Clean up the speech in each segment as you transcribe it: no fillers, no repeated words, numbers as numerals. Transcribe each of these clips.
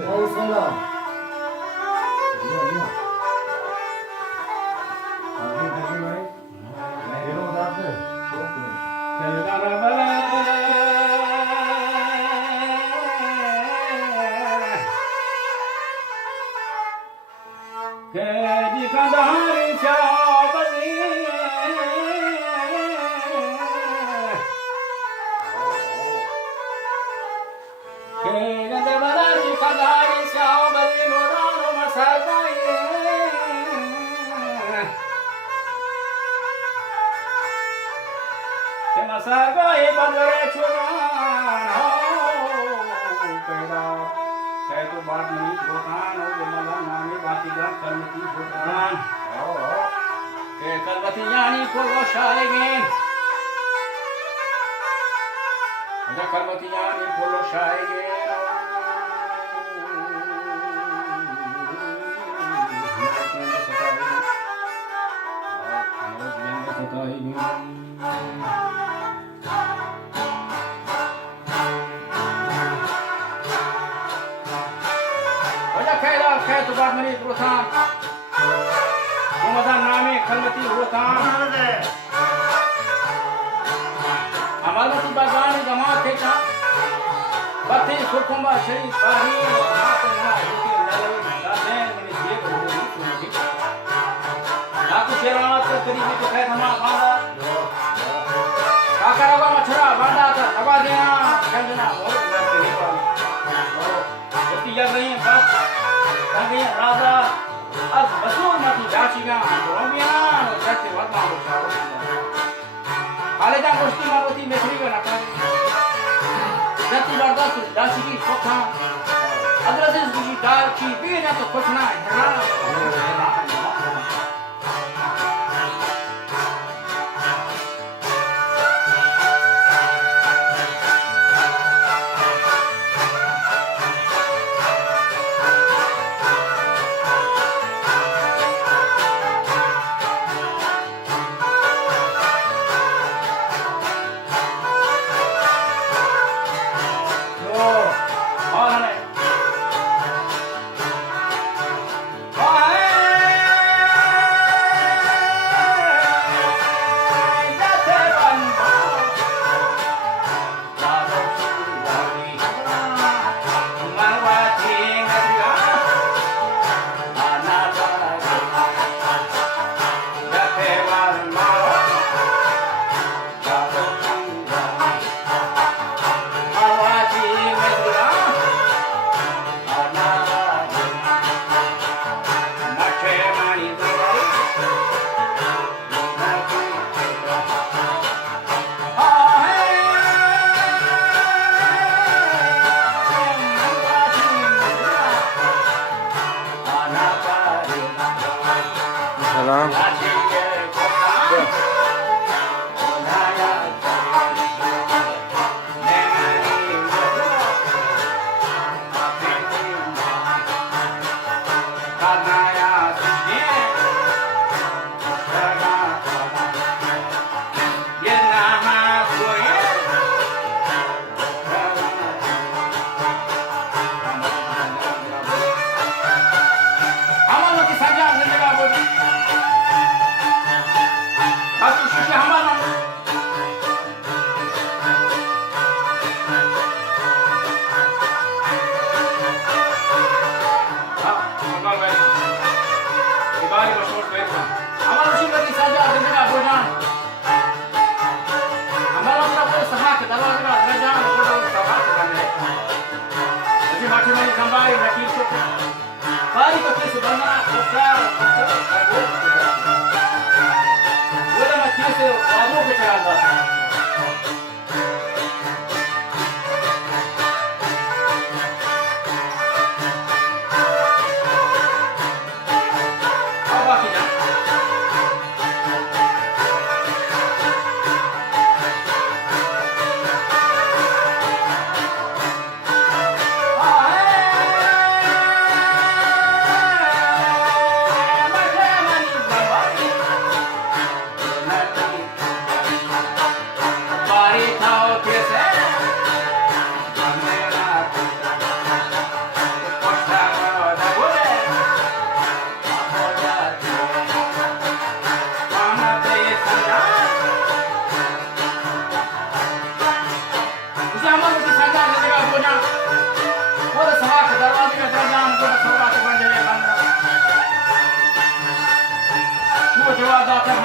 Olsana. Iya. Lagi baik. Hero dapet. Kedi kandahari syabadi Kedi kandahari syabadi Nurano masagai Kemasagai bandare churan Keda Saya tu baat menit hotan और जमाना नामी बाती का कलमती होतान के कलमती यानी को शालेगे अजा कलमती यानी को शालेगे Kaya tu baat menit hotan Ramadan नामी कलमती होतान हमारा ती बागान जमा थे का बत्ती सुरकुंबा शरीफ पाही नात ना होती नलवी दाने मैंने ये को सुनी नाकु शेरात करीबी तो है हमा मांदा काकरावा मछरा बांधा था दबा देना गंजना और करते ही वाली जति याद नहीं बात संगे राजा आज बसूर मती जाचीगा रोमिया जति वतना होता आलेदा गोष्टी मावती मेथरी का नाका जति वर्दा दासी की कोठा अदरसे गुजी दार की बेना तो कोठना है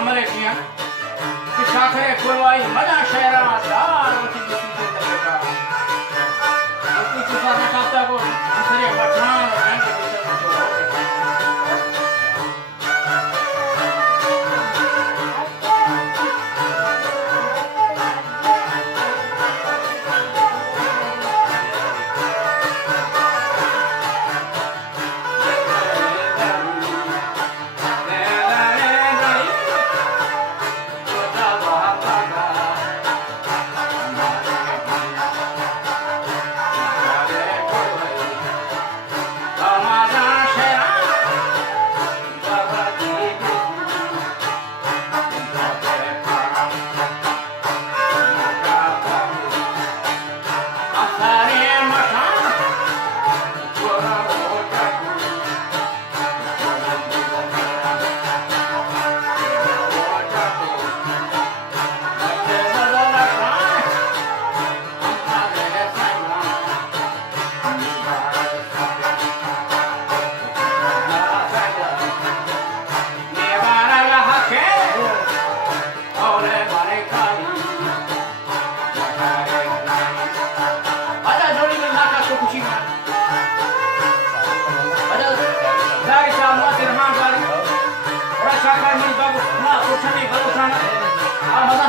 अमले किया कि शाखे कोई मजा शहरा दार वठी दिसी ते लगा कुछ सारा खाता को दूसरे पठान और बैंक के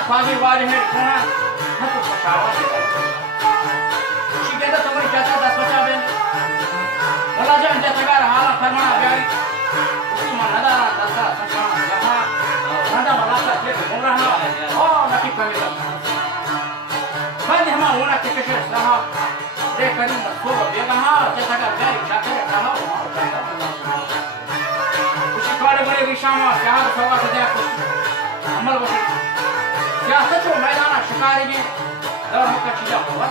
पागी वाले हैं कोना न तो पछावा से शिकेदा तुम्हारी चाचा दस बचा बे बोला जो अंजा तगार हाला फरमाना ब्याई उसकी मनदा दसा ससा यहां नंदा मलाका के घूम रहा ओ नकी करेगा बंद हम होना के कैसे रहा रे करी न सो बेगा हां चाचा का ब्याई चाचा रहा उसी काले बड़े विशामा क्या सवा सजा को अमल बसे क्या सच में मैदान शिकारी जी दौड़ होकर चीजा हुआ